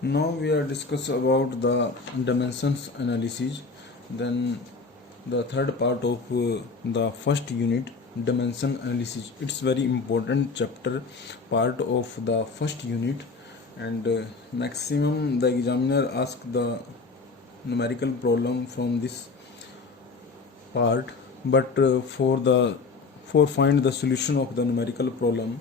Now we are discuss about the dimensions analysis. Then the third part of the first unit, dimension analysis. It's very important chapter, part of the first unit, and maximum the examiner ask the numerical problem from this part. But for find the solution of the numerical problem,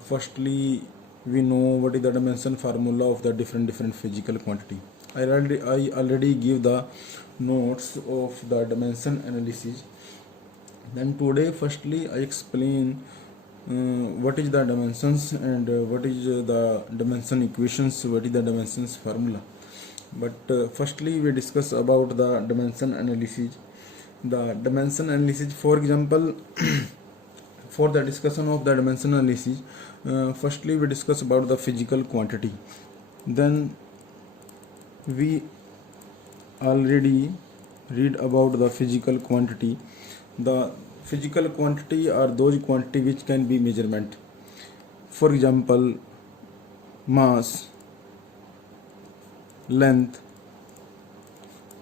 firstly we know what is the dimension formula of the different physical quantity. I already give the notes of the dimension analysis. Then today firstly I explain what is the dimensions and what is the dimension equations, what is the dimensions formula. But firstly we discuss about the dimension analysis. The dimension analysis, for example, for the discussion of the dimension analysis, firstly we discuss about the physical quantity. Then we already read about the physical quantity. The physical quantity are those quantity which can be measurement. For example, mass, length,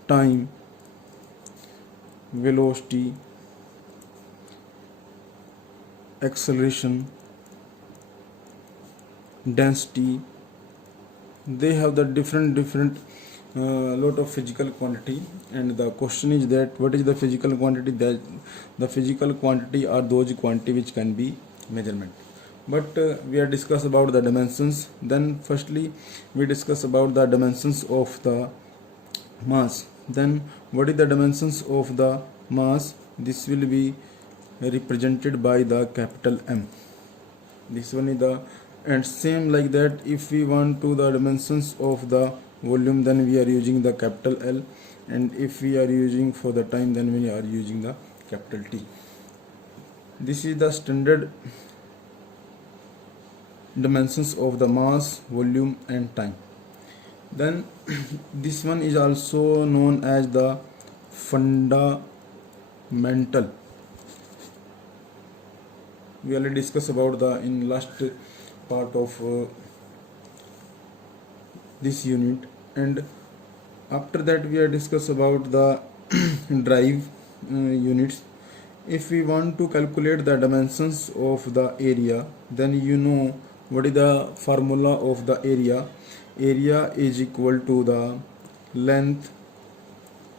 time, velocity, acceleration, density. They have the different lot of physical quantity, and the question is that what is the physical quantity? That the physical quantity are those quantity which can be measurement. But we are discuss about the dimensions. Then firstly we discuss about the dimensions of the mass. Then what is the dimensions of the mass? This will be represented by the capital M. This one is the, and same like that, if we want to the dimensions of the volume, then we are using the capital L, and if we are using for the time, then we are using the capital T. This is the standard dimensions of the mass, volume and time. Then this one is also known as the fundamental. We already discussed about the in last part of this unit, and after that we are discuss about the drive units. If we want to calculate the dimensions of the area, then you know what is the formula of the area. Area is equal to the length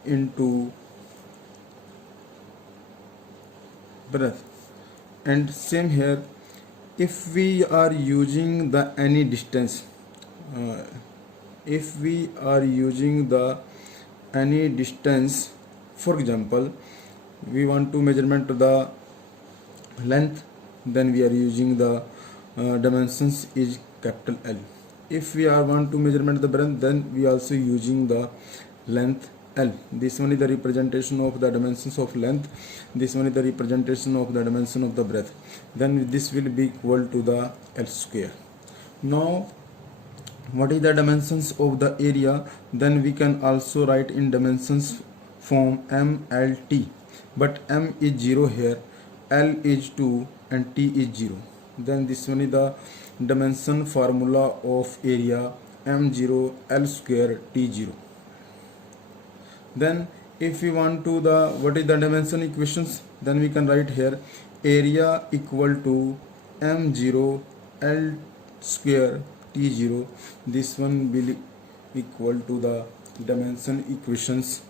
into breadth. And same here, if we are using the any distance, if we are using the any distance, for example, we want to measurement the length, then we are using the dimensions is capital L. If we are want to measurement the breadth, then we also using the length L. This one is the representation of the dimensions of length. This one is the representation of the dimension of the breadth. Then this will be equal to the L square. Now what is the dimensions of the area? Then we can also write in dimensions form MLT, but M is 0 here, L is 2 and T is 0. Then this one is the dimension formula of area, M0 L square T0. Then if we want to the what is the dimension equations, then we can write here area equal to M0 L square T0. This one will equal to the dimension equations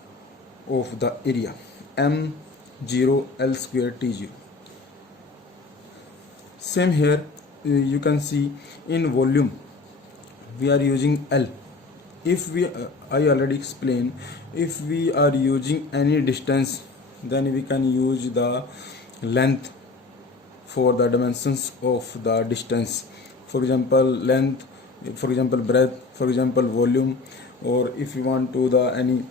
of the area, M0 L square T0. Same here, you can see in volume we are using L. If we I already explained, if we are using any distance, then we can use the length for the dimensions of the distance. For example, length, for example breadth, for example volume, or if you want to the any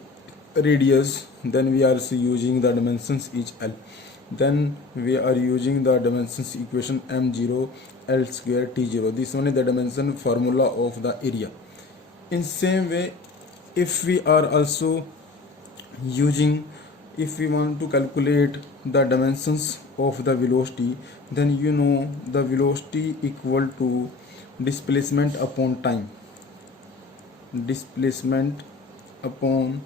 radius, then we are also using the dimensions is L. Then we are using the dimensions equation M0 L square T0. This one is the dimension formula of the area. In same way, if we are also using, if we want to calculate the dimensions of the velocity, then you know the velocity equal to displacement upon time. displacement upon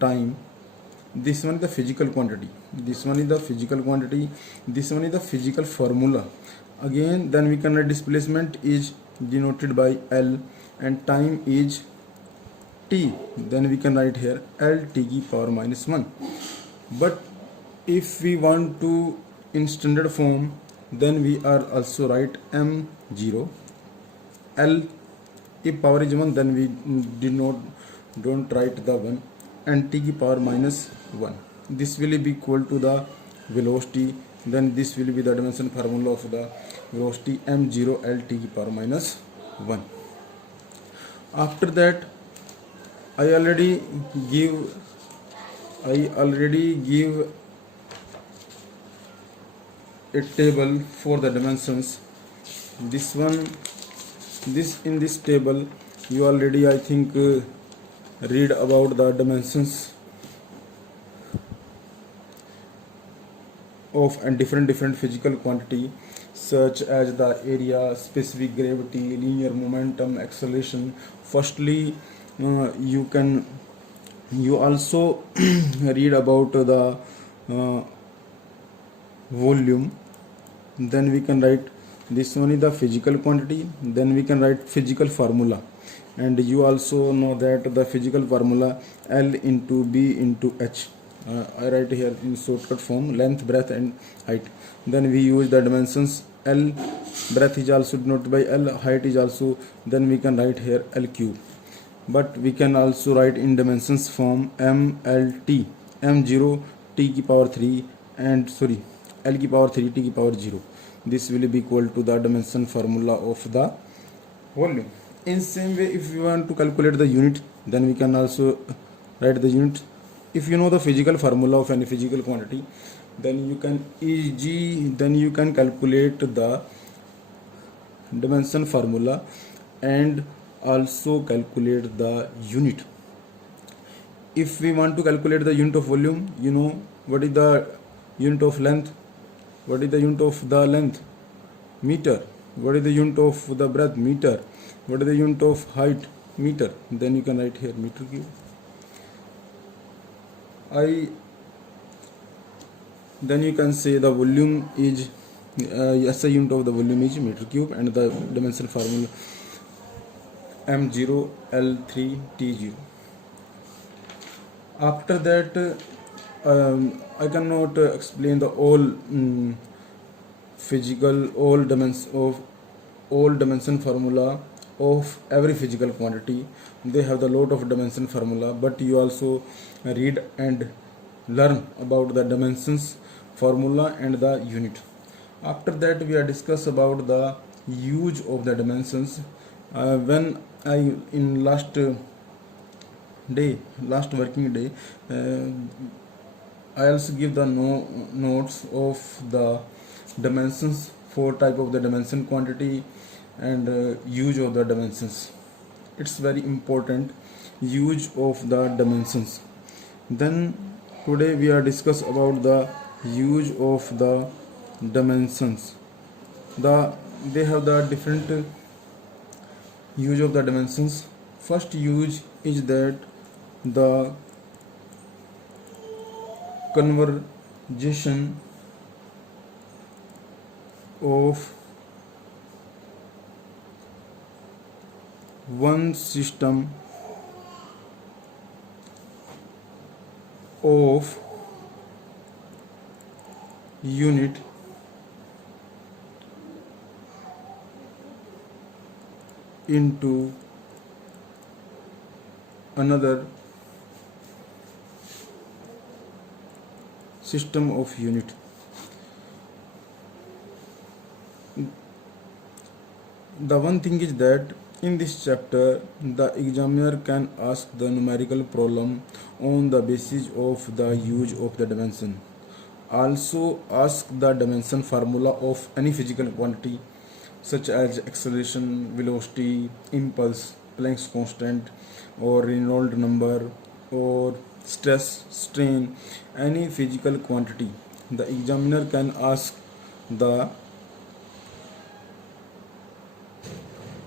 time. This one is the physical quantity, this one is the physical quantity, this one is the physical formula. Again, then we can write displacement is denoted by L and time is T. Then we can write here L T की power minus 1. But if we want to in standard form, then we are also write M0 L. If power is 1, then we don't write the 1 and T की power minus 1. This will be equal to the velocity. Then this will be the dimension formula of the velocity M0 L T की power minus 1. After that, I already give a table for the dimensions. This one, in this table you already, I think, read about the dimensions of and different physical quantity such as the area, specific gravity, linear momentum, acceleration. Firstly, you also read about the volume. Then we can write this one is the physical quantity. Then we can write physical formula, and you also know that the physical formula L into B into H. I write here in shortcut form: length, breadth and height. Then we use the dimensions. L breadth is also denoted by L, height is also, then we can write here L cube. But we can also write in dimensions form MLT, M0 T की power 3 and L की power 3 T की power 0. This will be equal to the dimension formula of the volume. In same way, if you want to calculate the unit, then we can also write the unit. If you know the physical formula of any physical quantity, then you can calculate the dimension formula and also calculate the unit. If we want to calculate the unit of volume, you know what is the unit of length, what is the unit of the length, meter. What is the unit of the breadth, meter. What is the unit of height, meter. Then you can write here meter cube. Then you can say the volume is SI unit of the volume is meter cube, and the dimension formula M0 L3 T0. After that, I cannot explain the all dimension formula of every physical quantity. They have the lot of dimension formula, but you also read and learn about the dimensions formula and the unit. After that, we are discuss about the use of the dimensions. When I in last working day, I also give the notes of the dimensions, 4 type of the dimension quantity and use of the dimensions. It's very important, use of the dimensions. Then today we are discuss about the use of the dimensions. They have the different use of the dimensions. First use is that the conversion of one system of unit into another system of unit. The one thing is that in this chapter the examiner can ask the numerical problem on the basis of the use of the dimension. Also ask the dimension formula of any physical quantity such as acceleration, velocity, impulse, Planck's constant or Reynolds number or stress, strain, any physical quantity. The examiner can ask the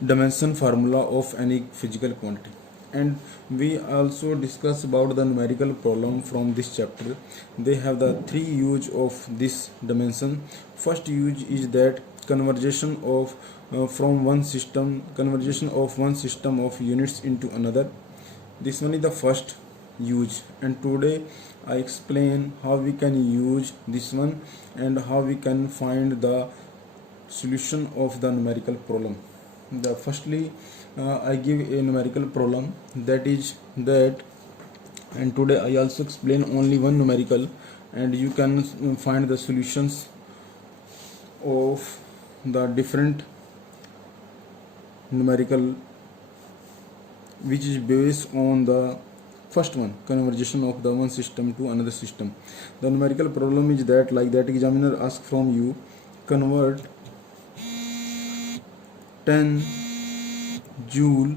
dimension formula of any physical quantity. And we also discuss about the numerical problem from this chapter. They have the three use of this dimension. First use is that conversion of conversion of one system of units into another. This one is the first use, and today I explain how we can use this one and how we can find the solution of the numerical problem. The firstly, I give a numerical problem, that is that, and today I also explain only one numerical, and you can find the solutions of the different numerical, which is based on the first one, conversion of the one system to another system. The numerical problem is that, like that examiner asks from you, convert 10 joule